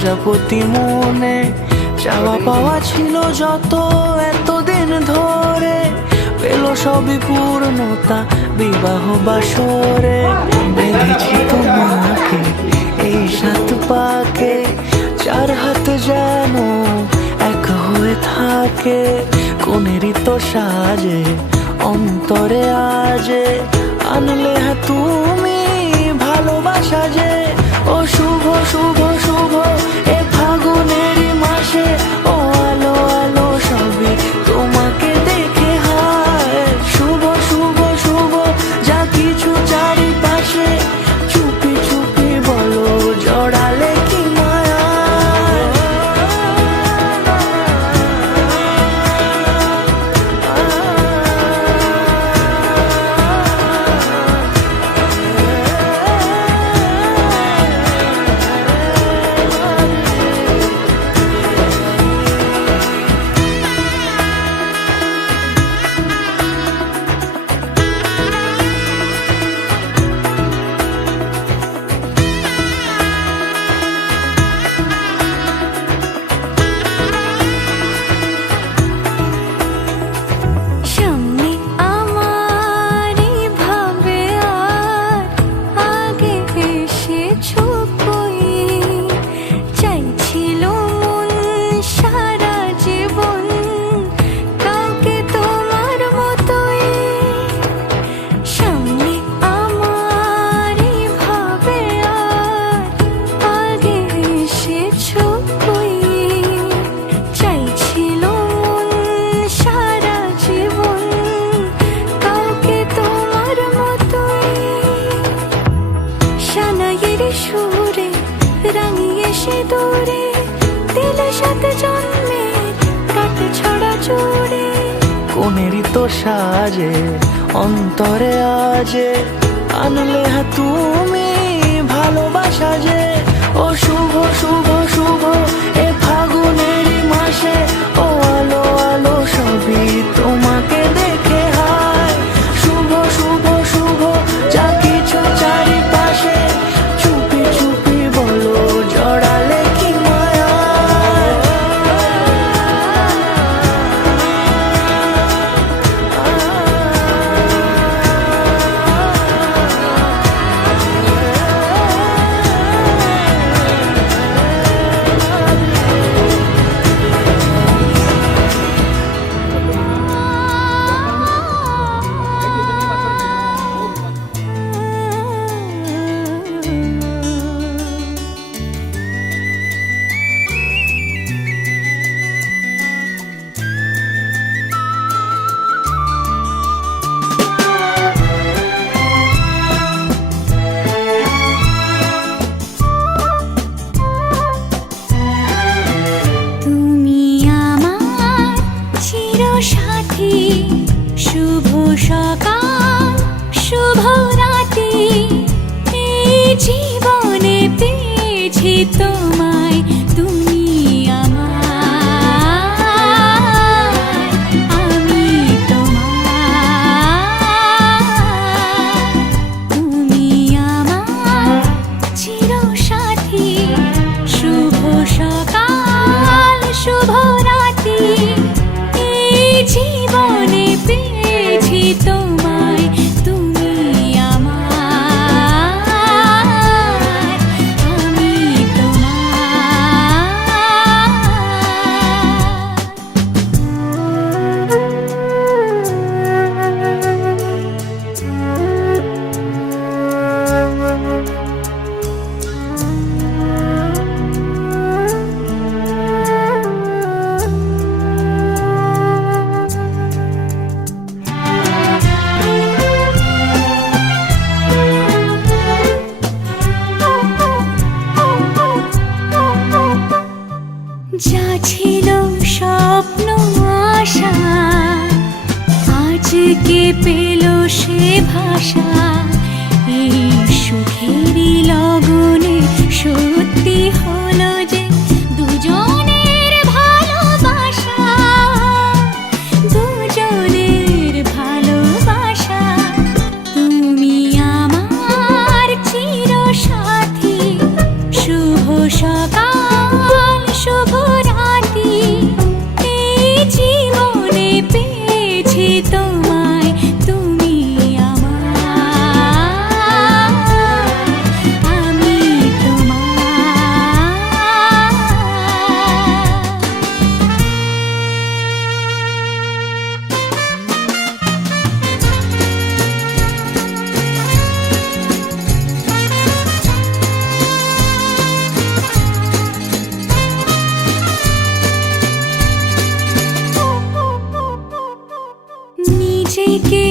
প্রজাপতি মনে চাওয়া পাওয়া ছিল যত এতদিন ধরে, পেল সবই পূর্ণতা বিবাহ বাসরে। বেঁধেছি তোমাকে এই 7 পাকে, 4 হাত যেন এক হয়ে থাকে। কোনেরই তো সাজে অন্তরে আজে, আনলে তুমি ভালোবাসা যে। ও শুভ শুভ শুভ এ ফাগুনেরই মাসে, ও আলো আলো সবই তোমাকে দেখে হায়। শুভ শুভ শুভ যা কিছু চারিপাশে, চুপি চুপি বলো জড়ালে কি মায়া। কোনেরই তো সাজে অন্তরে আজে, আনলে তুমি ভালোবাসা যে। ও শুভ শুভ শুভ এ ফাগুনেরই মাসে, ও আলো আলো সবই তোমাকে দেখে হায়। শুভ শুভ শুভ যা কিছু চারিপাশে, চুপি চুপি বলো জড়ালে কি মায়া। শুভ সকাল শুভ রাতি, এই জীবনে পেয়েছি তোমায়, তুমি আমার, আমি তোমার। তুমি আমার চিরসাথী, শুভ সকাল শুভ রাতি, এই জীবনে পেয়েছি তোমায়, তুমি আমার, আমি যা ছিল স্বপ্ন আশা, আজকে পেল সে ভাষা। এই সুখেরই লগনে সত্যি হলো যে দুজনের ভালোবাসা, দুজনের ভালোবাসা। তুমি আমার চিরসাথী, শুভ সকাল থেকে